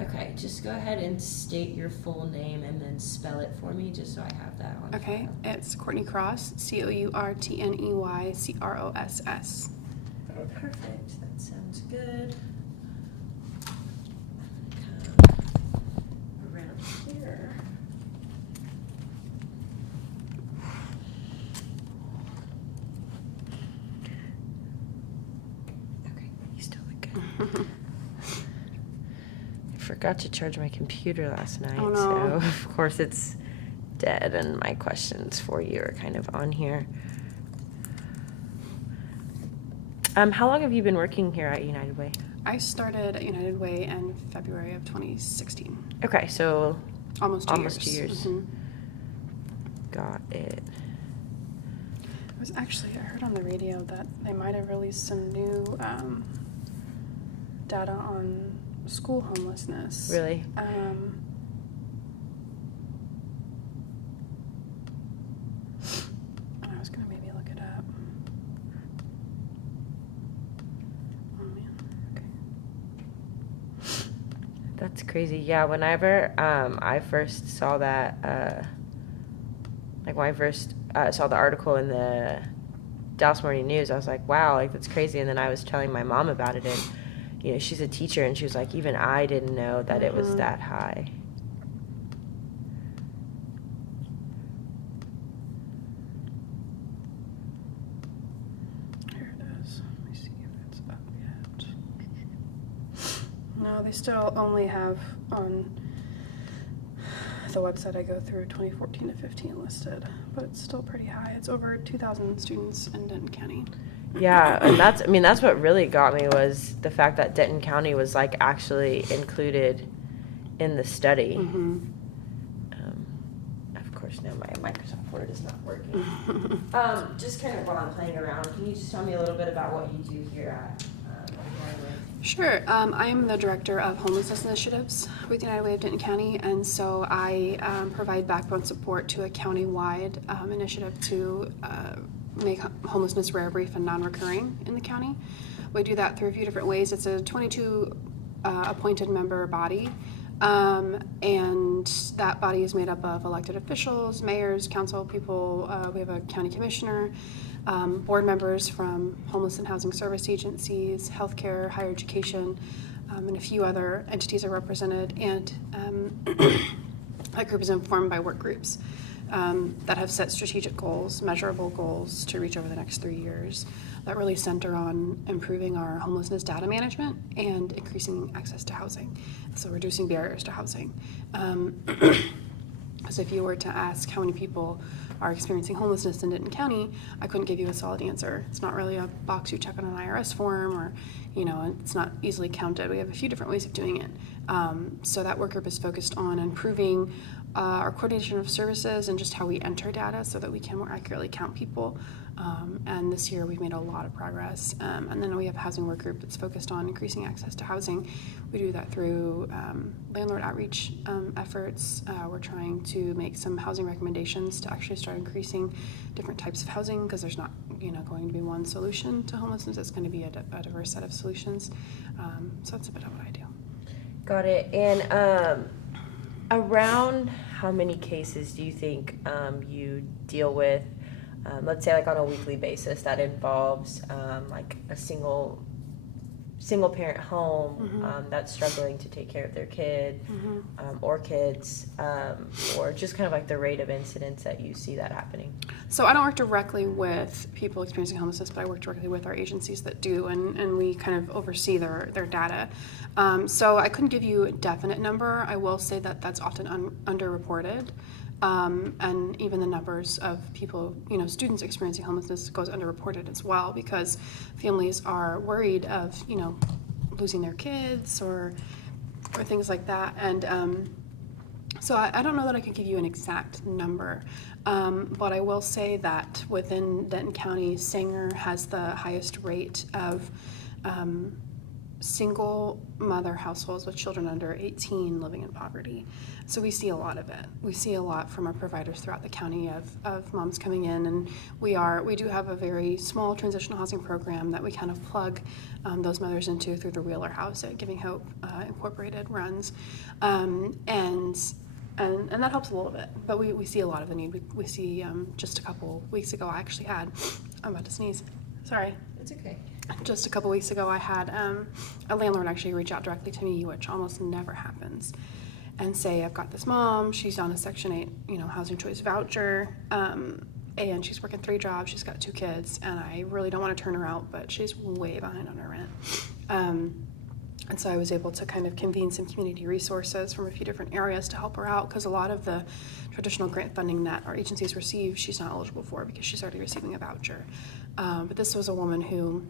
Okay, just go ahead and state your full name and then spell it for me, just so I have that on Okay, file. it's Courtney Cross, Courtneycross. Perfect, that sounds good. Come around here. Okay, you still look good. I forgot to charge my computer last night, Oh, no. so of course it's dead, and my questions for you are kind of on here. How long have you been working here at United Way? I started at United Way in February of 2016. Okay, so Almost 2 years. Mhm. Got it. I heard on the radio that they might have released some new data on school homelessness. Really? I was gonna maybe look it up. Oh man, okay. That's crazy. Yeah, whenever I first saw that, when I first saw the article in the Dallas Morning News, I was like, wow, like that's crazy. And then I was telling my mom about it, and she's a teacher, and she was like, even I didn't know that it was that high. Here it is. Let me see if it's up yet. No, they still only have on the website I go through 2014 to 15 listed, but it's still pretty high. It's over 2,000 students in Denton County. Yeah, and that's what really got me, was the fact that Denton County was like actually included in the study. Mm-hmm. Of course, now my Microsoft Word is not working. Just kind of while I'm playing around, can you just tell me a little bit about what you do here at United Way? Sure. I am the director of homelessness initiatives with United Way of Denton County, and so I provide backbone support to a county-wide initiative to make homelessness rare, brief, and non-recurring in the county. We do that through a few different ways. It's a 22 appointed member body, and that body is made up of elected officials, mayors, council people. We have a county commissioner, board members from homeless and housing service agencies, healthcare, higher education, and a few other entities are represented. And that group is informed by work groups that have set strategic goals, measurable goals to reach over the next 3 years that really center on improving our homelessness data management and increasing access to housing, so reducing barriers to housing. So if you were to ask how many people are experiencing homelessness in Denton County, I couldn't give you a solid answer. It's not really a box you check on an IRS form, or it's not easily counted. We have a few different ways of doing it. So that work group is focused on improving our coordination of services and just how we enter data so that we can more accurately count people. And this year we've made a lot of progress. And then we have a housing work group that's focused on increasing access to housing. We do that through landlord outreach efforts. We're trying to make some housing recommendations to actually start increasing different types of housing, because there's not going to be one solution to homelessness. It's going to be a diverse set of solutions. So that's a bit of what I do. Got it. And around how many cases do you think you deal with, let's say like on a weekly basis, that involves like a single parent home that's struggling to take care of their kid or kids, or just kind of like the rate of incidents that you see that happening? So I don't work directly with people experiencing homelessness, but I work directly with our agencies that do, and we kind of oversee their data. So I couldn't give you a definite number. I will say that that's often underreported. And even the numbers of people, students experiencing homelessness goes underreported as well, because families are worried of, losing their kids or things like that. And so I don't know that I could give you an exact number, but I will say that within Denton County, Sanger has the highest rate of single mother households with children under 18 living in poverty. So we see a lot of it. We see a lot from our providers throughout the county of moms coming in, and we do have a very small transitional housing program that we kind of plug those mothers into through the Wheeler House at Giving Hope Incorporated runs, and that helps a little bit. But we see a lot of the need. We see just a couple weeks ago I actually had, I'm about to sneeze, sorry. It's okay. Just a couple weeks ago I had a landlord actually reach out directly to me, which almost never happens, and say, I've got this mom, she's on a Section 8 housing choice voucher, and she's working 3 jobs, she's got 2 kids, and I really don't want to turn her out, but she's way behind on her rent. And so I was able to kind of convene some community resources from a few different areas to help her out, because a lot of the traditional grant funding that our agencies receive, she's not eligible for because she's already receiving a voucher. But this was a woman who,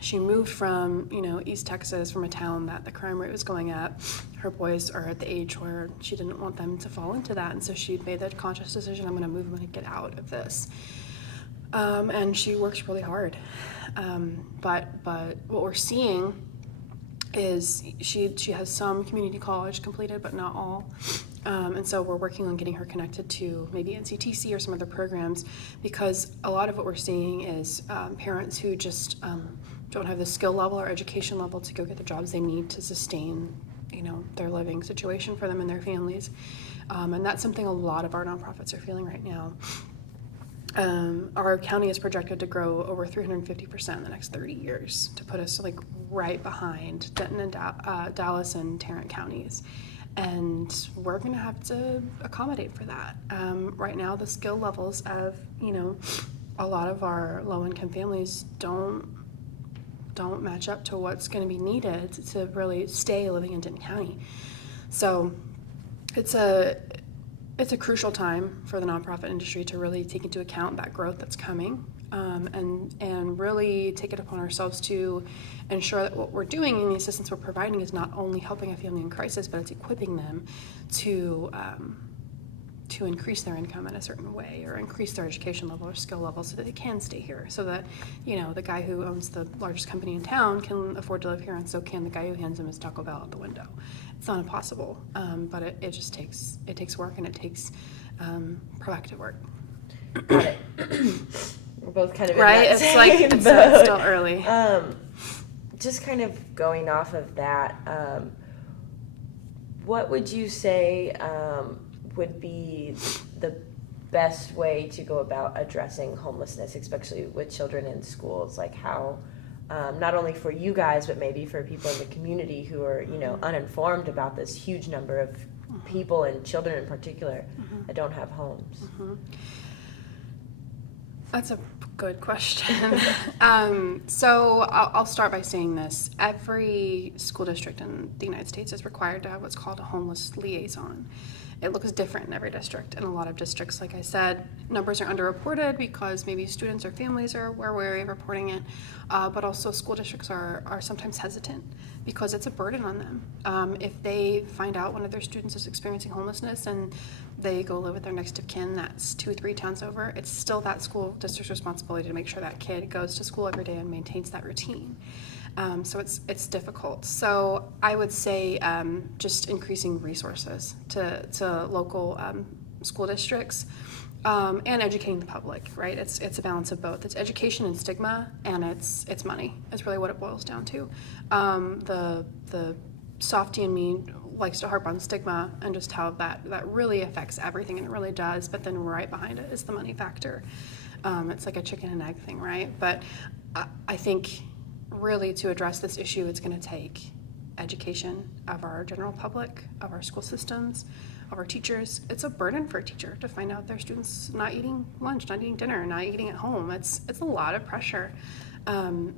she moved from, East Texas, from a town that the crime rate was going up. Her boys are at the age where she didn't want them to fall into that, and so she made that conscious decision, I'm going to move, I'm going to get out of this. And she works really hard. But what we're seeing is she has some community college completed, but not all. And so we're working on getting her connected to maybe NCTC or some other programs, because a lot of what we're seeing is parents who just don't have the skill level or education level to go get the jobs they need to sustain, their living situation for them and their families. And that's something a lot of our nonprofits are feeling right now. Our county is projected to grow over 350% in the next 30 years to put us right behind Denton and Dallas and Tarrant counties. And we're going to have to accommodate for that. Right now, the skill levels of, a lot of our low-income families don't match up to what's going to be needed to really stay living in Denton County. So it's a crucial time for the nonprofit industry to really take into account that growth that's coming, and really take it upon ourselves to ensure that what we're doing and the assistance we're providing is not only helping a family in crisis, but it's equipping them to increase their income in a certain way, or increase their education level or skill level, so that they can stay here, so that the guy who owns the largest company in town can afford to live here, and so can the guy who hands him his Taco Bell out the window. It's not impossible, but it just takes work, and it takes proactive work. Got it. We're both kind of right. In that it's like it's still early. Just kind of going off of that, what would you say would be the best way to go about addressing homelessness, especially with children in schools? Like how, not only for you guys, but maybe for people in the community who are, uninformed about this huge number of people, and children in particular, that don't have homes? That's a good question. So I'll start by saying this. Every school district in the United States is required to have what's called a homeless liaison. It looks different in every district. In a lot of districts, like I said, numbers are underreported because maybe students or families are wary of reporting it, but also school districts are sometimes hesitant because it's a burden on them. If they find out one of their students is experiencing homelessness and they go live with their next of kin that's 2-3 towns over, it's still that school district's responsibility to make sure that kid goes to school every day and maintains that routine. So it's difficult. So I would say just increasing resources to local school districts, and educating the public, right? It's a balance of both. It's education and stigma, and it's money. It's really what it boils down to. The softy in me likes to harp on stigma and just how that really affects everything, and it really does. But then right behind it is the money factor. It's like a chicken and egg thing, right? But I think really to address this issue, it's going to take education of our general public, of our school systems, of our teachers. It's a burden for a teacher to find out their students not eating lunch, not eating dinner, not eating at home. It's a lot of pressure. And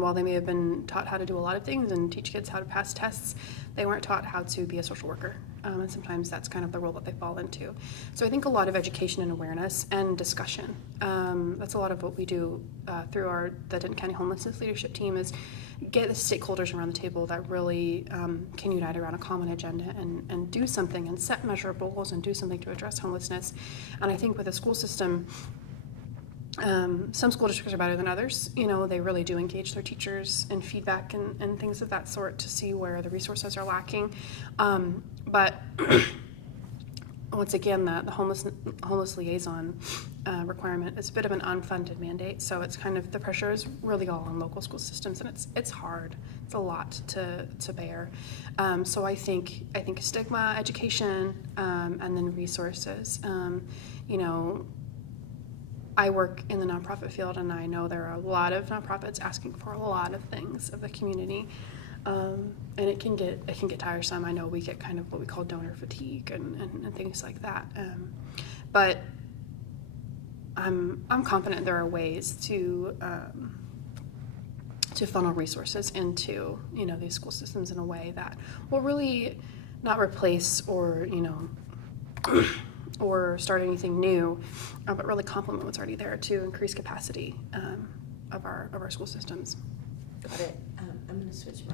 while they may have been taught how to do a lot of things and teach kids how to pass tests, they weren't taught how to be a social worker. And sometimes that's kind of the role that they fall into. So I think a lot of education and awareness and discussion. That's a lot of what we do through the Denton County Homelessness Leadership Team, is get the stakeholders around the table that really can unite around a common agenda and do something and set measurable goals and do something to address homelessness. And I think with the school system, Some school districts are better than others. You know, they really do engage their teachers in feedback and things of that sort to see where the resources are lacking. But once again, the homeless liaison requirement is a bit of an unfunded mandate, so it's kind of, the pressure is really all on local school systems, and it's hard. It's a lot to bear. So I think stigma, education, and then resources. You know, I work in the nonprofit field, and I know there are a lot of nonprofits asking for a lot of things of the community, and it can get tiresome. I know we get kind of what we call donor fatigue and things like that. But I'm confident there are ways to funnel resources into, you know, these school systems in a way that will really not replace or, you know, or start anything new, but really complement what's already there to increase capacity of our school systems. Got it. I'm going to switch my